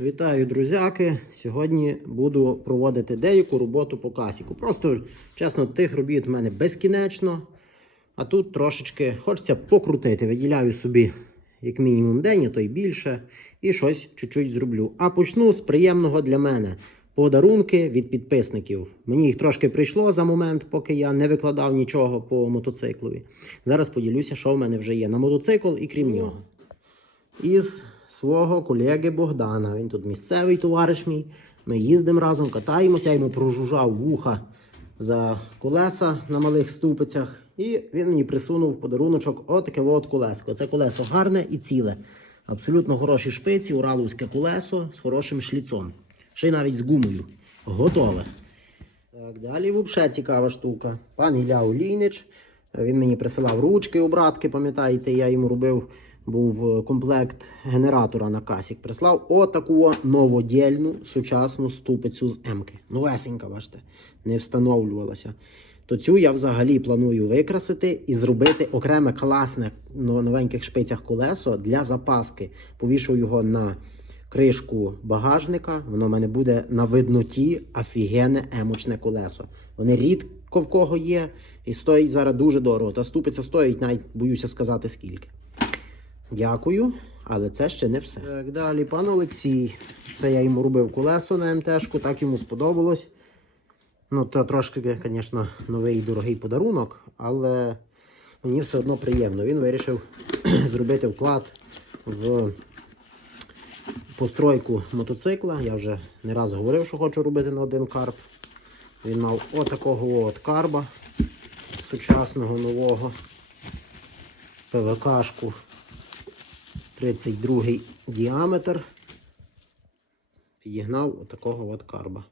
Вітаю, друзяки! Сьогодні буду проводити деяку роботу по касіку. Просто, чесно, тих робіт в мене безкінечно. А тут трошечки хочеться покрутити. Виділяю собі як мінімум день, а то й більше. І щось чуть-чуть зроблю. А почну з приємного для мене. Подарунки від підписників. Мені їх трошки прийшло за момент, поки я не викладав нічого по мотоциклові. Зараз поділюся, що в мене вже є на мотоцикл і крім нього із свого колеги Богдана. Він тут місцевий товариш мій. Ми їздимо разом, катаємося, йому прожужжав вуха за колеса на малих ступицях. І він мені присунув в подаруночок отаке от колеско. Це колесо гарне і ціле. Абсолютно хороші шпиці, ураловське колесо з хорошим шліцом. Ще й навіть з гумою. Готове. Так, далі взагалі цікава штука. Пан Ілля Олійнич. Він мені присилав ручки обратки, пам'ятаєте, я йому робив, був е, комплект генератора на касік. Прислав отаку новодільну сучасну ступицю з М-ки. Новесенька, бачите, не встановлювалася. То цю я взагалі планую викрасити і зробити окреме класне на новеньких шпицях колесо для запаски. Повішу його на кришку багажника. Воно в мене буде на видноті офігенне емочне колесо. Вони рідко в кого є і стоїть зараз дуже дорого. Та ступиця стоїть, навіть боюся сказати скільки. Дякую, але це ще не все. Так, далі, пан Олексій. Це я йому робив колесо на МТшку, так йому сподобалось. Ну, то трошки, звісно, новий дорогий подарунок, але мені все одно приємно. Він вирішив зробити вклад в постройку мотоцикла. Я вже не раз говорив, що хочу робити на один карп. Він мав отакого от карба сучасного нового ПВКшку 32 діаметр. Підігнав отакого от карба.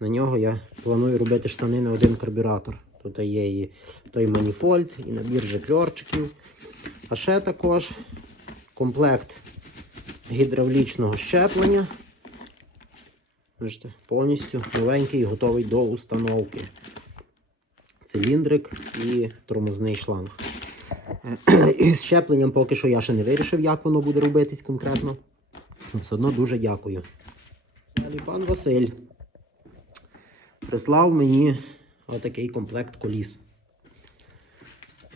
На нього я планую робити штани на один карбюратор. Тут є і той маніфольд, і набір жикльорчиків. А ще також комплект гідравлічного щеплення. Бачите, повністю новенький готовий до установки. Циліндрик і тормозний шланг. І з щепленням поки що я ще не вирішив, як воно буде робитись конкретно. Все одно дуже дякую. Далі пан Василь прислав мені отакий комплект коліс.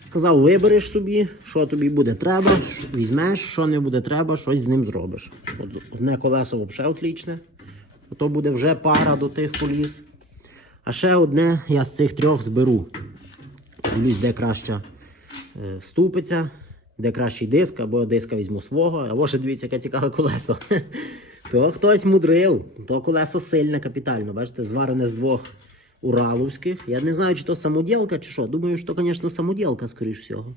Сказав, вибереш собі, що тобі буде треба, візьмеш, що не буде треба, щось з ним зробиш. Одне колесо взагалі отлічне. То буде вже пара до тих коліс. А ще одне я з цих трьох зберу. Дивлюсь, де краща е, вступиться, де кращий диск, або диска візьму свого, або ще дивіться, яке цікаве колесо. То хтось мудрив, то колесо сильне, капітально. Бачите, зварене з двох ураловських. Я не знаю, чи то самоділка, чи що. Думаю, що, то, звісно, самоділка, скоріш всього.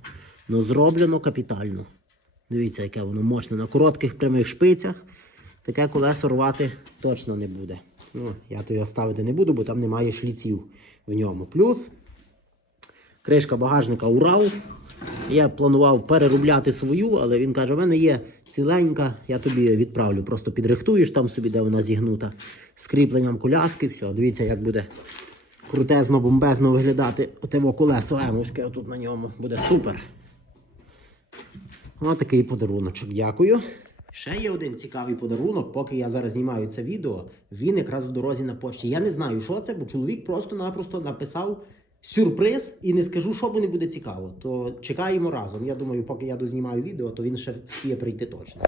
Ну, зроблено капітально. Дивіться, яке воно мощне. На коротких прямих шпицях таке колесо рвати точно не буде. Ну, я то його ставити не буду, бо там немає шліців в ньому. Плюс кришка багажника Урал. Я планував переробляти свою, але він каже: у мене є ціленька, я тобі відправлю. Просто підрихтуєш там собі, де вона зігнута, з кріпленням коляски. Все, дивіться, як буде крутезно, бомбезно виглядати отево колесо емовське отут на ньому. Буде супер. Ось такий подаруночок. Дякую. Ще є один цікавий подарунок, поки я зараз знімаю це відео. Він якраз в дорозі на пошті. Я не знаю, що це, бо чоловік просто-напросто написав сюрприз і не скажу, що бо не буде цікаво. То чекаємо разом. Я думаю, поки я дознімаю відео, то він ще встигне прийти точно.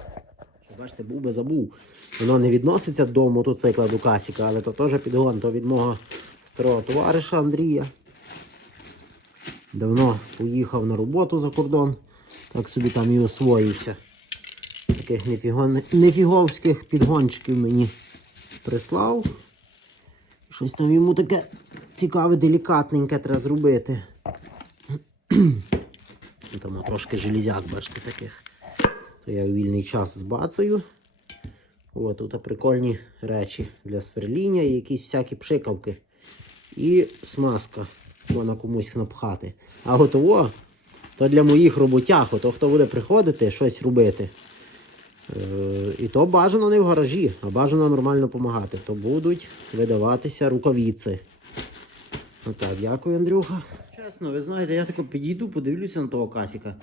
Що, бачите, був би забув. Воно не відноситься до мотоцикла, до касіка, але то теж підгон, то від мого старого товариша Андрія. Давно поїхав на роботу за кордон, так собі там і освоївся. Таких нефіговських підгончиків мені прислав. Щось там йому таке цікаве, делікатненьке треба зробити. Там трошки железяк, бачите, таких. То я у вільний час збацаю. О, тут прикольні речі для сверління і якісь всякі пшикавки. І смазка. Можна комусь напхати. А готово, то для моїх роботяг, ото хто буде приходити щось робити. Е, І то бажано не в гаражі, а бажано нормально допомагати. То будуть видаватися рукавиці. Отак, дякую, Андрюха. Чесно, ви знаєте, я тако підійду, подивлюся на того касіка.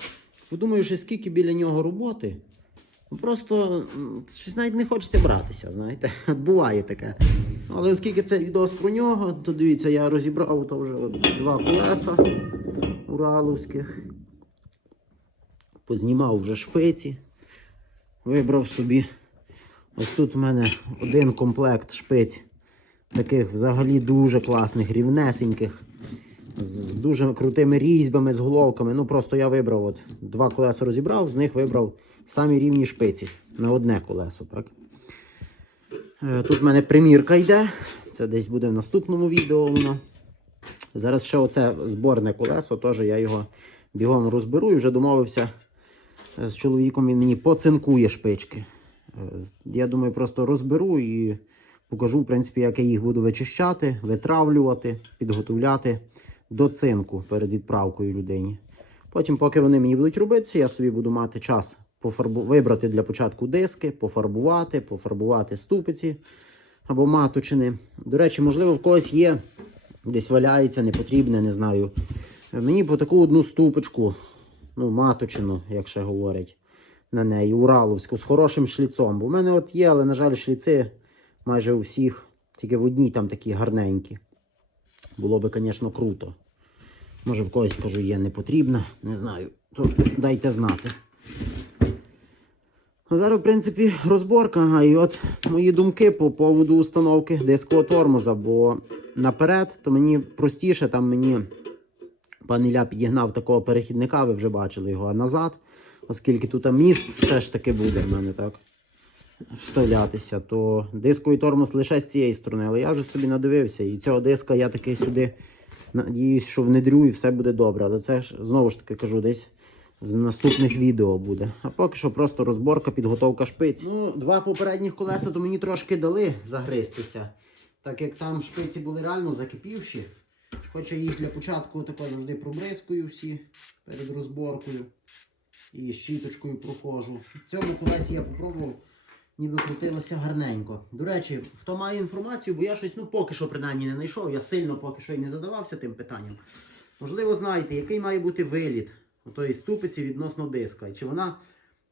Подумаю, що скільки біля нього роботи. Ну, Просто щось навіть не хочеться братися, знаєте. Буває таке. Але оскільки це відос про нього, то дивіться, я розібрав то вже два колеса ураловських. Познімав вже шпиці. Вибрав собі. Ось тут в мене один комплект шпиць. Таких взагалі дуже класних, рівнесеньких, з дуже крутими різьбами, з головками. Ну просто я вибрав от два колеса розібрав, з них вибрав самі рівні шпиці на одне колесо. Так? Е, Тут в мене примірка йде. Це десь буде в наступному відео. Воно. Зараз ще оце зборне колесо, теж я його бігом розберу і вже домовився е, з чоловіком, він мені поцинкує шпички. Е, Я думаю, просто розберу і покажу, в принципі, як я їх буду вичищати, витравлювати, підготовляти до цинку перед відправкою людині. Потім, поки вони мені будуть робитися, я собі буду мати час пофарбу... вибрати для початку диски, пофарбувати, пофарбувати ступиці або маточини. До речі, можливо, в когось є, десь валяється, непотрібне, не знаю. Мені по таку одну ступочку, ну, маточину, як ще говорять, на неї, ураловську, з хорошим шліцом. Бо в мене от є, але, на жаль, шліци майже у всіх, тільки в одній там такі гарненькі. Було би, звісно, круто. Може в когось кажу, є не потрібно, не знаю. То дайте знати. А зараз, в принципі, розборка. А і от мої думки по поводу установки дискового тормоза, бо наперед, то мені простіше, там мені пан Ілля підігнав такого перехідника, ви вже бачили його, а назад, оскільки тут міст все ж таки буде в мене так вставлятися, то дисковий тормоз лише з цієї сторони, але я вже собі надивився, і цього диска я таки сюди надіюсь, що внедрю і все буде добре. Але це ж знову ж таки кажу, десь з наступних відео буде. А поки що просто розборка, підготовка шпиць. Ну, два попередніх колеса то мені трошки дали загристися. Так як там шпиці були реально закипівші. Хоча їх для початку тако завжди пробризкую всі перед розборкою. І щіточкою проходжу. В цьому колесі я попробував, ніби крутилося гарненько. До речі, хто має інформацію, бо я щось ну поки що принаймні не знайшов, я сильно поки що і не задавався тим питанням. Можливо, знаєте, який має бути виліт отої ступиці відносно диска. Чи вона.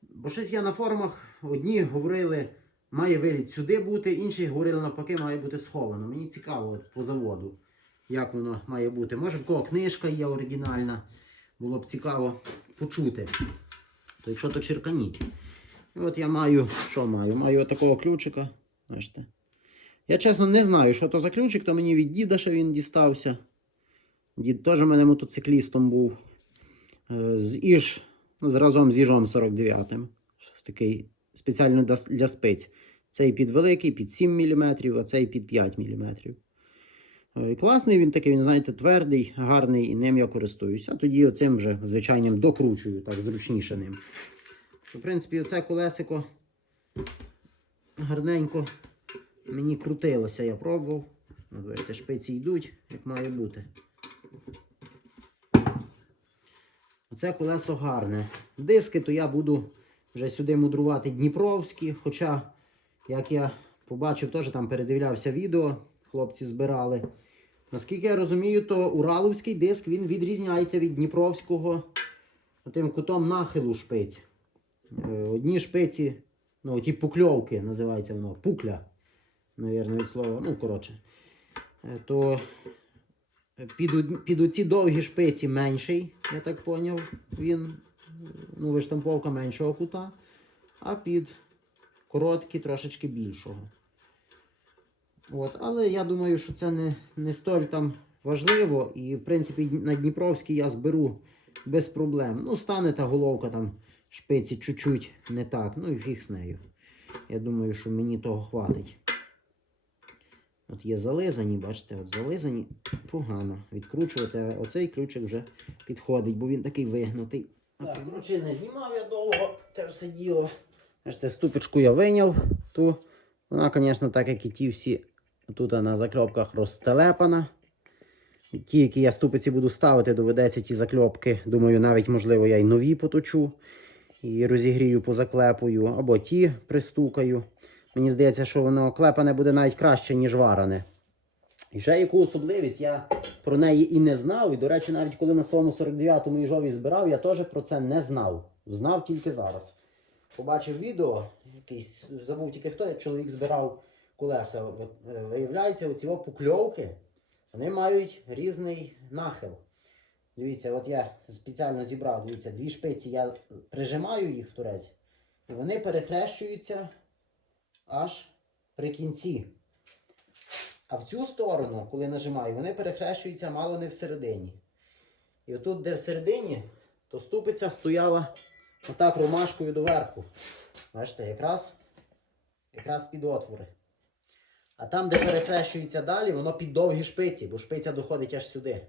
Бо щось я на форумах одні говорили, має виліт сюди бути, інші говорили навпаки, має бути сховано. Мені цікаво по заводу, як воно має бути. Може в кого книжка є оригінальна, було б цікаво почути. То якщо то черканіть. І от я маю, що маю? Маю такого ключика. Бачите. Я чесно не знаю, що то за ключик, то мені від діда ще він дістався. Дід теж у мене мотоциклістом був. Е, З Іж, ну, з- разом з Іжом 49-м. Такий спеціально для, спиць. Цей під великий, під 7 мм, а цей під 5 мм. Е, Класний він такий, він, знаєте, твердий, гарний, і ним я користуюся. А тоді оцим вже звичайним докручую, так зручніше ним. В принципі, оце колесико гарненько мені крутилося, я пробував. От, бачите, шпиці йдуть, як має бути. Оце колесо гарне. Диски то я буду вже сюди мудрувати Дніпровські. Хоча, як я побачив, теж там передивлявся відео, хлопці збирали. Наскільки я розумію, то Ураловський диск він відрізняється від Дніпровського тим кутом нахилу шпиць. Е, Одні шпиці, ну, ті пукльовки називається воно, пукля, навірно, від слова, ну, коротше. Е, То е, під, під оці довгі шпиці менший, я так поняв, він, ну, виштамповка меншого кута, а під короткі трошечки більшого. От, але я думаю, що це не, не столь там важливо. І, в принципі, на Дніпровській я зберу без проблем. Ну, стане та головка там шпиці чуть-чуть не так. Ну і фіг з нею. Я думаю, що мені того хватить. От є зализані, бачите, от зализані погано. Відкручувати, а оцей ключик вже підходить, бо він такий вигнутий. Так, коротше, не знімав я довго те все діло. Бачите, ступочку я вийняв. Ту. Вона, звісно, так як і ті всі тут на закльопках розтелепана. Ті, які я ступиці буду ставити, доведеться ті закльопки. Думаю, навіть, можливо, я й нові поточу і розігрію, позаклепую, або ті пристукаю. Мені здається, що воно клепане буде навіть краще, ніж варане. І ще яку особливість, я про неї і не знав. І, до речі, навіть коли на своєму 49-му їжові збирав, я теж про це не знав. Знав тільки зараз. побачив відео, якийсь, забув тільки хто, як чоловік збирав колеса. Е, Виявляється, оці покльовки, вони мають різний нахил. Дивіться, от я спеціально зібрав, дивіться, дві шпиці, я прижимаю їх в турець, і вони перехрещуються аж при кінці. А в цю сторону, коли нажимаю, вони перехрещуються мало не всередині. І отут, де всередині, то ступиця стояла отак ромашкою доверху. Бачите, якраз, якраз під отвори. А там, де перехрещується далі, воно під довгі шпиці, бо шпиця доходить аж сюди.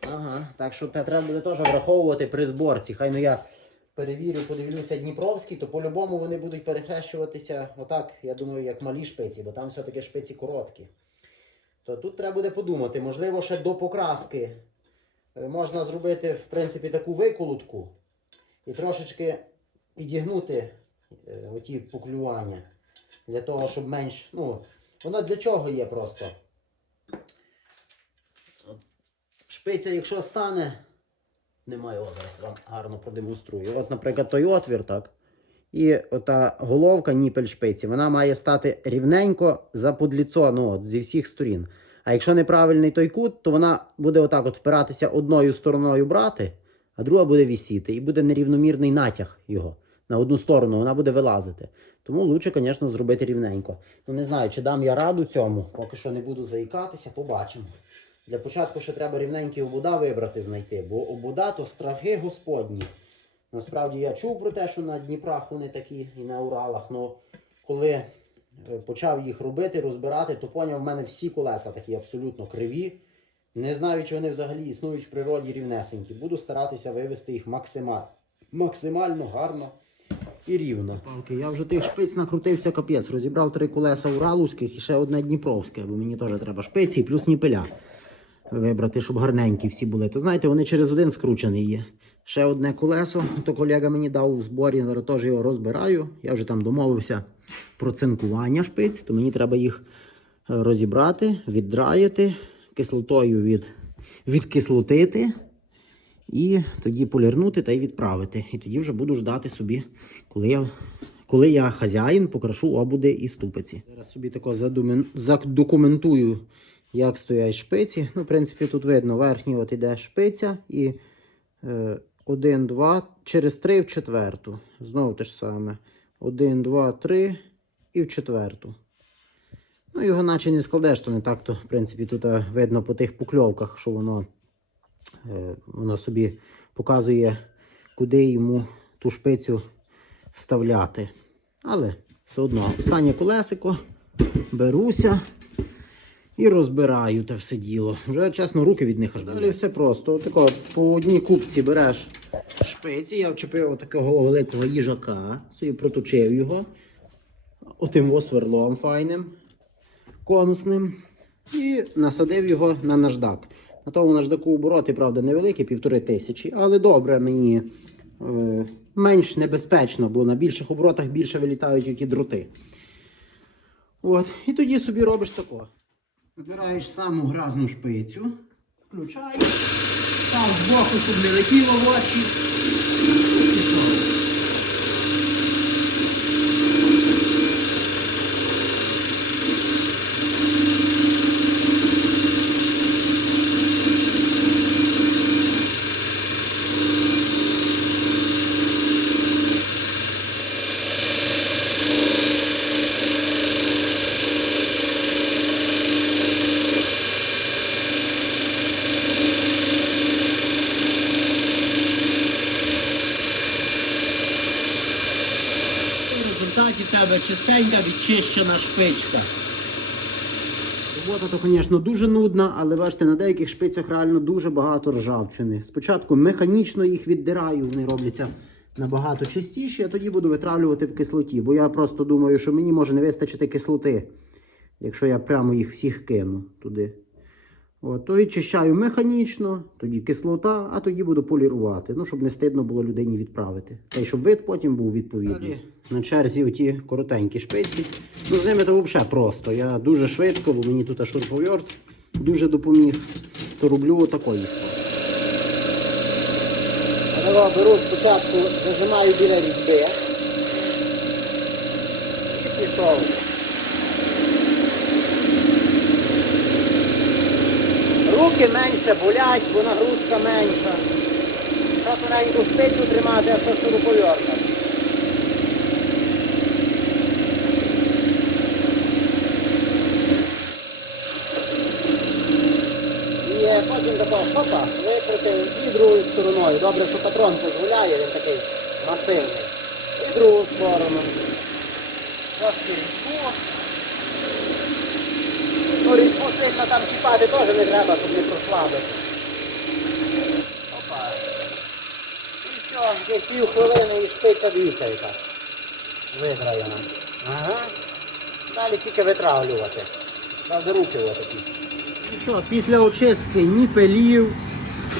Ага, так що це треба буде теж враховувати при зборці. Хай ну я перевірю, подивлюся Дніпровський, то по-любому вони будуть перехрещуватися отак, я думаю, як малі шпиці, бо там все-таки шпиці короткі. То тут треба буде подумати, можливо, ще до покраски е, можна зробити, в принципі, таку виколотку і трошечки підігнути е, оті поклювання. Для того, щоб менш. Ну, воно для чого є просто? Шпиця, якщо стане, немає от зараз вам гарно продемонструю. От, наприклад, той отвір, так. І ота головка ніпель шпиці, вона має стати рівненько за подліцо, ну, от, зі всіх сторін. А якщо неправильний той кут, то вона буде отак от впиратися одною стороною брати, а друга буде вісіти. І буде нерівномірний натяг його. На одну сторону вона буде вилазити. Тому лучше, звісно, зробити рівненько. Ну не знаю, чи дам я раду цьому, поки що не буду заїкатися, побачимо. Для початку ще треба рівненькі обуда вибрати, знайти, бо обуда то страхи господні. Насправді я чув про те, що на Дніпрах вони такі і на Уралах. Ну коли е, почав їх робити, розбирати, то поняв, в мене всі колеса такі абсолютно криві. Не знаю, чи вони взагалі існують в природі рівнесенькі. Буду старатися вивести їх максимально, максимально гарно і рівно. Я вже тих шпиць накрутився капець. Розібрав три колеса уралузьких і ще одне дніпровське, бо мені теж треба шпиці і плюс ніпеля вибрати, щоб гарненькі всі були. То знаєте, вони через один скручений є. Ще одне колесо, то колега мені дав у зборі, зараз теж його розбираю. Я вже там домовився про цинкування шпиць, то мені треба їх е, розібрати, віддраїти, кислотою від, відкислотити і тоді полірнути та й відправити. І тоді вже буду ждати собі, коли я, коли я хазяїн, покрашу обуди і ступиці. Зараз собі тако задумен- задокументую, як стоять шпиці. Ну, в принципі, тут видно, верхній от іде шпиця і е, 1, 2, через 3 в четверту. Знову те ж саме. 1, 2, 3 і в четверту. Ну, його наче не складеш, то не так, то, в принципі, тут е, видно по тих покльовках, що воно, е, воно собі показує, куди йому ту шпицю вставляти. Але все одно, останнє колесико, беруся і розбираю те все діло. Вже чесно, руки від них аж Далі все просто. Отако, по одній купці береш шпиці, я вчепив такого великого їжака, собі проточив його отим сверлом файним, конусним, і насадив його на наждак. На тому наждаку обороти, правда, невеликі, півтори тисячі, але добре мені е, менш небезпечно, бо на більших оборотах більше вилітають ті дроти. От, і тоді собі робиш тако. Вибираєш саму гразну шпицю, включаєш, став збоку, щоб не летіло в очі. І пішов. В результаті в тебе чистенька відчищена шпичка. Робота то, звісно, дуже нудна, але бачите, на деяких шпицях реально дуже багато ржавчини. Спочатку механічно їх віддираю, вони робляться набагато чистіші, а тоді буду витравлювати в кислоті. Бо я просто думаю, що мені може не вистачити кислоти, якщо я прямо їх всіх кину туди. От, то відчищаю механічно, тоді кислота, а тоді буду полірувати. Ну, щоб не стидно було людині відправити. Та й щоб вид потім був відповідний. На черзі оті коротенькі шпиці. Ну, з ними то взагалі просто. Я дуже швидко, бо мені тут шурповерт дуже допоміг. То роблю отакої. Я беру спочатку, зажимаю біля різьби. використовувати. Руки менше болять, бо нагрузка менша. Та тоненьку шпицю тримати, а то шуруповерта. І потім такого хопа, викрутив і другою стороною. Добре, що патрон дозволяє, він такий масивний. І другу сторону. Трошки різьбу. Ну, там чіпати теж не треба, щоб не прослабити. Опа. І все, десь пів хвилини і шпиця дивіться яка. Виграяна. Ага. Далі тільки витравлювати. Правда, руки отакі. Ну що, після очистки ні пилів,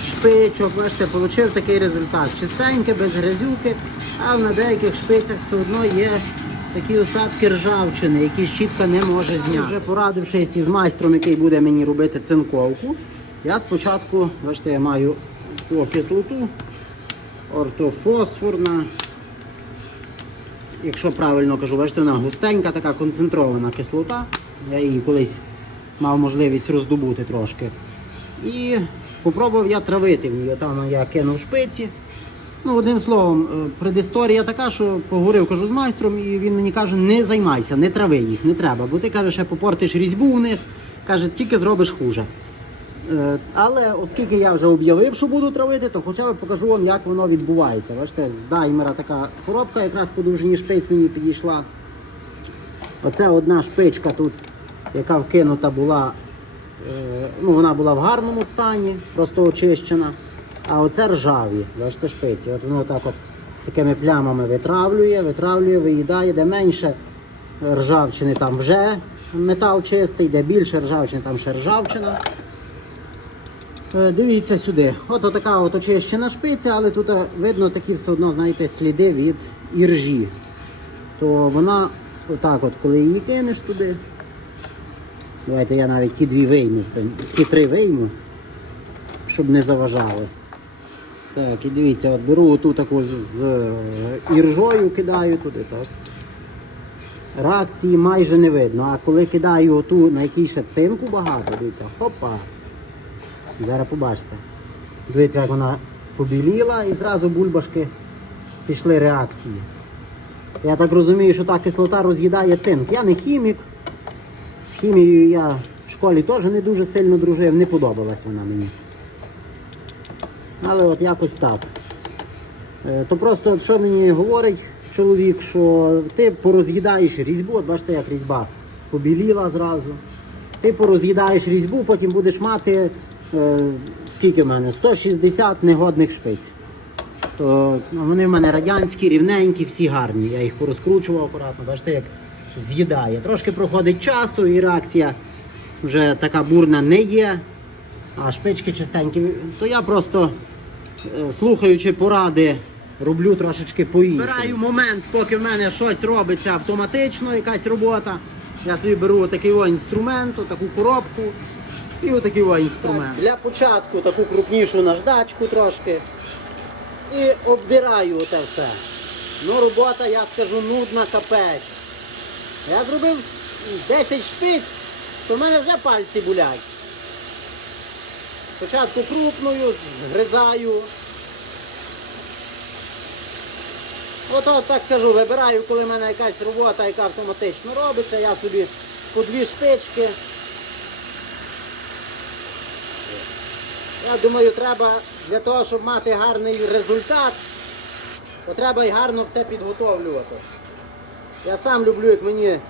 шпичок, бачите, отримав такий результат. Чистеньке, без грязюки, але на деяких шпицях все одно є такі остатки ржавчини, які щітка не може зняти. Вже порадившись із майстром, який буде мені робити цинковку, я спочатку, бачите, я маю кислоту, ортофосфорна. Якщо правильно кажу, бачите, вона густенька, така концентрована кислота. Я її колись мав можливість роздобути трошки. І спробував я травити в ній. Там я кинув шпиці. Ну, одним словом, е, предісторія така, що поговорив кажу з майстром, і він мені каже, не займайся, не трави їх, не треба. Бо ти каже, ще попортиш різьбу в них, каже, тільки зробиш хуже. Е, Але оскільки я вже об'явив, що буду травити, то хоча б покажу вам, як воно відбувається. Бачите, з даймера така коробка, якраз по довжині шпиць мені підійшла. Оце одна шпичка тут, яка вкинута була, е, ну вона була в гарному стані, просто очищена. А оце ржаві, бачите, шпиці. От воно так от такими плямами витравлює, витравлює, виїдає, де менше ржавчини там вже метал чистий, де більше ржавчини, там ще ржавчина. Е, Дивіться сюди. От така от очищена шпиця, але тут е, видно такі все одно, знаєте, сліди від іржі. То вона отак от, коли її кинеш туди. Давайте я навіть ті дві вийму, ті три вийму, щоб не заважали. Так, і дивіться, от беру оту таку з, е, іржою, кидаю туди, так. Реакції майже не видно. А коли кидаю оту, на якій ще цинку багато, дивіться, хопа. Зараз побачите. Дивіться, як вона побіліла і зразу бульбашки пішли реакції. Я так розумію, що та кислота роз'їдає цинк. Я не хімік. З хімією я в школі теж не дуже сильно дружив, не подобалась вона мені. Але от якось так. Е, То просто що мені говорить чоловік, що ти пороз'їдаєш різьбу, от бачите, як різьба побіліла зразу. Ти пороз'їдаєш різьбу, потім будеш мати е, скільки в мене? 160 негодних шпиць. То вони в мене радянські, рівненькі, всі гарні. Я їх порозкручував акуратно, бачите, як з'їдає. Трошки проходить часу і реакція вже така бурна не є. А шпички чистенькі. То я просто, слухаючи поради, роблю трошечки по-іншому. Збираю момент, поки в мене щось робиться автоматично, якась робота. Я собі беру отакий інструмент, таку коробку і отакий інструмент. Для початку таку крупнішу наждачку трошки. І обдираю оте все. Ну, робота, я скажу, нудна капець. Я зробив 10 шпиць, то в мене вже пальці болять. Спочатку крупною, згризаю. Ото так кажу, вибираю, коли в мене якась робота, яка автоматично робиться, я собі по дві шпички. Я думаю, треба для того, щоб мати гарний результат, то треба і гарно все підготовлювати. Я сам люблю, як мені е,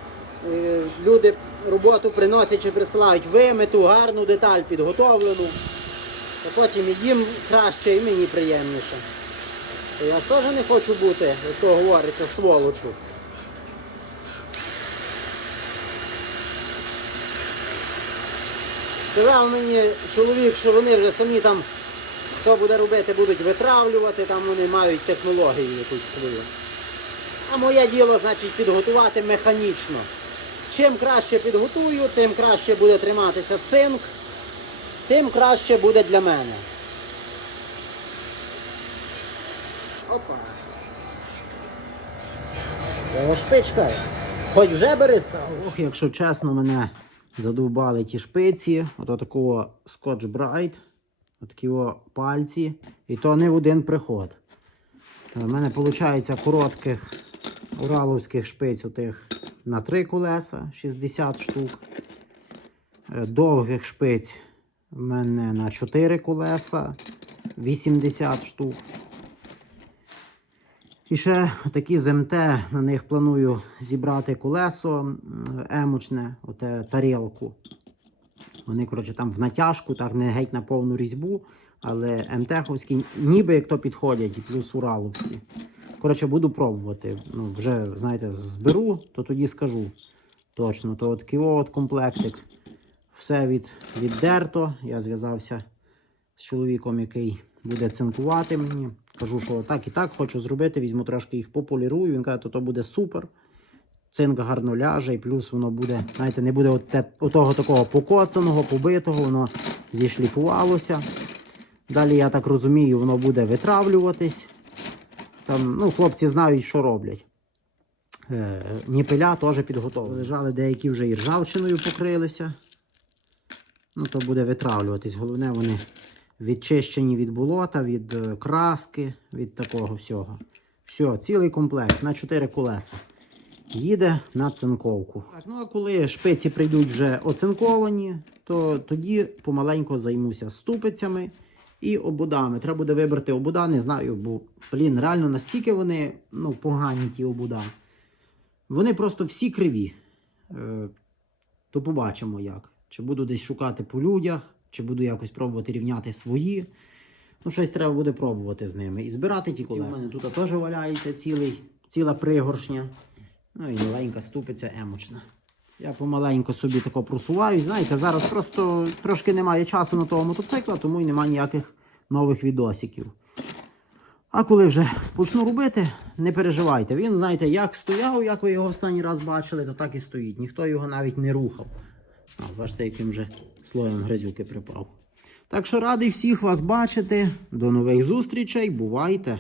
люди роботу приносять чи присилають вимиту, гарну деталь підготовлену. То потім і їм краще, і мені приємніше. Я теж не хочу бути, як то говориться, сволочу. Сказав мені чоловік, що вони вже самі там, хто буде робити, будуть витравлювати, там вони мають технологію якусь свою. А моє діло, значить, підготувати механічно. Чим краще підготую, тим краще буде триматися цинк, тим краще буде для мене. Опа. Це шпичка. Хоч вже бери. Ох, якщо чесно, мене задовбали ті шпиці. Ото такого Scotch Bright. Отакі о пальці. І то не в один приход. У мене виходить коротких ураловських шпиць отих на три колеса 60 штук. Е, Довгих шпиць в мене на 4 колеса 80 штук. І ще такі з МТ, на них планую зібрати колесо емочне, оте тарілку. Вони, коротше, там в натяжку, так не геть на повну різьбу, але МТХовські ніби як то підходять, і плюс Ураловські. Коротше, буду пробувати. Ну, вже, знаєте, зберу, то тоді скажу. Точно, то от такий от комплектик. Все від, віддерто. Я зв'язався з чоловіком, який буде цинкувати мені. Кажу, що так і так хочу зробити, візьму трошки їх пополірую. Він каже, то, то буде супер. Цинк гарно ляже, і плюс воно буде, знаєте, не буде от те, отого такого покоцаного, побитого, воно зішліфувалося. Далі, я так розумію, воно буде витравлюватись. Там, ну, хлопці знають, що роблять. Е, ніпеля теж підготовлені. Лежали деякі вже і ржавчиною покрилися. Ну, то буде витравлюватись. Головне, вони відчищені від болота, від е, краски, від такого всього. Все, цілий комплект на 4 колеса. Їде на цинковку. Так, ну а коли шпиці прийдуть вже оцинковані, то тоді помаленько займуся ступицями і обудами. Треба буде вибрати обуда, не знаю, бо блін, реально настільки вони ну, погані ті обуда. Вони просто всі криві. Е, то побачимо як. Чи буду десь шукати по людях, чи буду якось пробувати рівняти свої. Ну, щось треба буде пробувати з ними. І збирати ті колеса. У мене тут теж валяється цілий, ціла пригоршня. Ну і маленька ступиця емочна. Я помаленько собі тако просуваю. Знаєте, зараз просто трошки немає часу на того мотоцикла, тому і немає ніяких нових відосиків. А коли вже почну робити, не переживайте. Він, знаєте, як стояв, як ви його останній раз бачили, то так і стоїть. Ніхто його навіть не рухав. А, бачите, яким вже слоєм грязюки припав. Так що радий всіх вас бачити. До нових зустрічей. Бувайте!